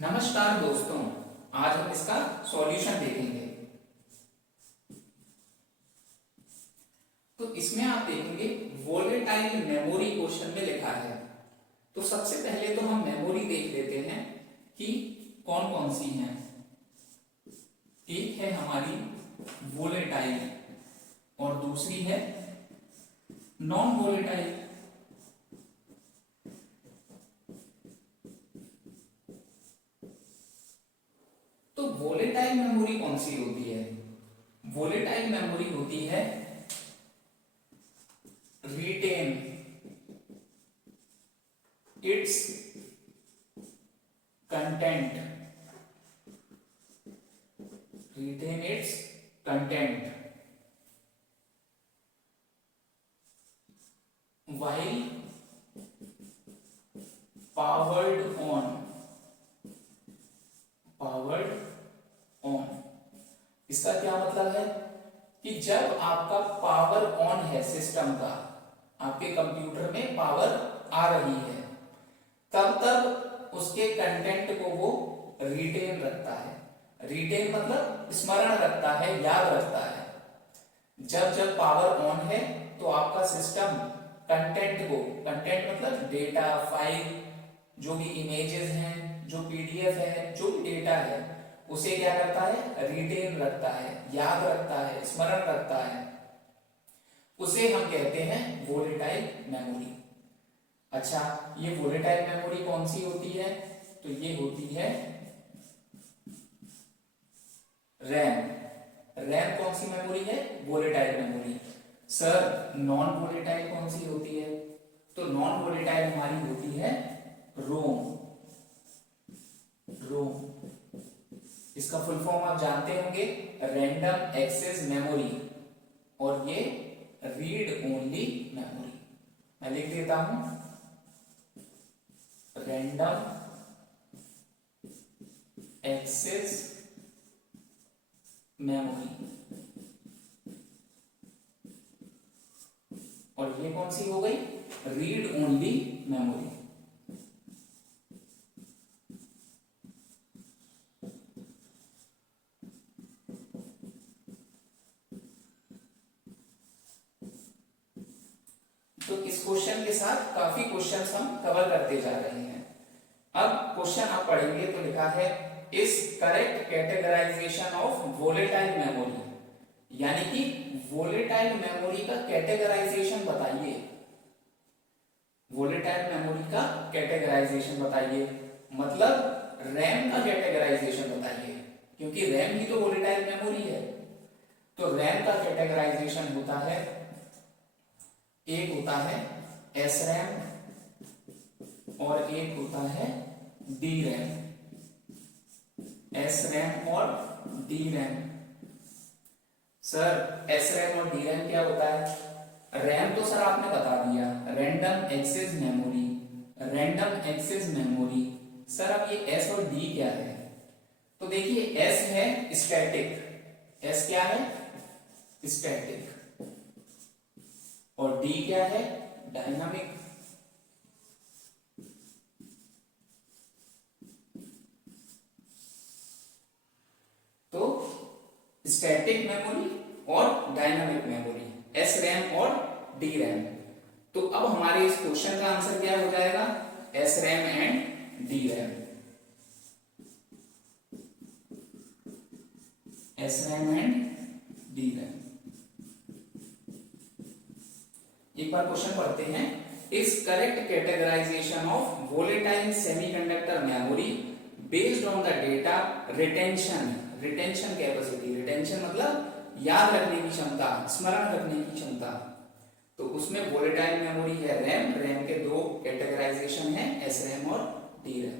नमस्कार दोस्तों, आज हम इसका सॉल्यूशन देखेंगे। तो इसमें आप देखेंगे वोलेटाइल मेमोरी क्वेश्चन में लिखा है। तो सबसे पहले तो हम मेमोरी देख लेते हैं कि कौन कौन सी हैं। एक है हमारी वोलेटाइल और दूसरी है नॉन वोलेटाइल। तो वोलेटाइल मेमोरी कौन सी होती है? वोलेटाइल मेमोरी होती है retain its content, retain its content while powered on। इसका क्या मतलब है कि जब आपका पावर ऑन है सिस्टम का, आपके कंप्यूटर में पावर आ रही है, तब उसके कंटेंट को वो रिटेन रखता है। रिटेन मतलब स्मरण रखता है, याद रखता है। जब पावर ऑन है तो आपका सिस्टम कंटेंट मतलब डेटा, फाइल, जो भी इमेजेस हैं, जो पीडीएफ है, जो भी डेटा है, उसे क्या करता है? रिटेन रखता है, याद रखता है, स्मरण रखता है। उसे हम कहते हैं वोलेटाइल मेमोरी। अच्छा, ये वोलेटाइल मेमोरी कौन सी होती है? तो ये होती है रैम। रैम कौन सी मेमोरी है? Volatile memory. Sir, non volatile कौन सी होती है? तो नॉन वोलेटाइल हमारी होती है रोम। इसका फुल फॉर्म आप जानते होंगे, रैंडम एक्सेस मेमोरी, और ये रीड ओनली मेमोरी। मैं लिख देता हूं, रैंडम एक्सेस मेमोरी। और ये कौन सी हो गई? Read only memory. तो इस क्वेश्चन के साथ काफी क्वेश्चंस हम कवर करते जा रहे हैं। अब क्वेश्चन आप पढ़ेंगे तो लिखा है is correct categorization of volatile memory, यानी कि वोलेटाइल मेमोरी का कैटेगराइजेशन बताइए। वोलेटाइल मेमोरी का कैटेगराइजेशन बताइए, मतलब रैम का कैटेगराइजेशन बताइए, क्योंकि रैम ही तो वोलेटाइल मेमोरी है। तो रैम का कैटेगराइजेशन होता है, एक होता है एस रैम और एक होता है डी रैम। एस रैम और D RAM. Sir, S RAM और डी रैम क्या होता है? रैम तो सर आपने बता दिया, random access memory. Random access memory. Sir, अब ये एस और डी क्या है? तो देखिए, एस है स्टैटिक। एस क्या है? स्टैटिक। और डी क्या है? डायनामिक। तो स्टैटिक मेमोरी और डायनामिक मेमोरी, एस रैम और डी रैम। तो अब हमारे इस क्वेश्चन का आंसर क्या हो जाएगा? S RAM and D RAM. S RAM and D RAM. एक बार क्वेश्चन पढ़ते हैं। Is correct categorization of volatile semiconductor memory based on the data retention capacity. Retention मतलब याद रखने की क्षमता, स्मरण रखने की क्षमता। तो उसमें वोलेटाइल मेमोरी है रैम। रैम के दो कैटेगराइजेशन है, एस रैम और डी रैम।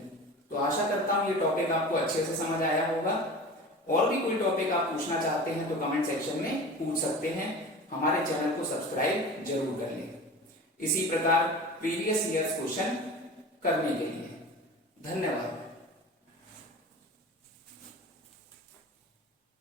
तो आशा करता हूं ये टॉपिक आपको अच्छे से समझ आया होगा। और भी कोई टॉपिक आप पूछना चाहते हैं तो कमेंट सेक्शन में पूछ सकते हैं। हमारे चैनल को सब्सक्राइब जरूर कर लें, इसी प्रकार प्रीवियस ईयर्स क्वेश्चन करने के लिए। धन्यवाद।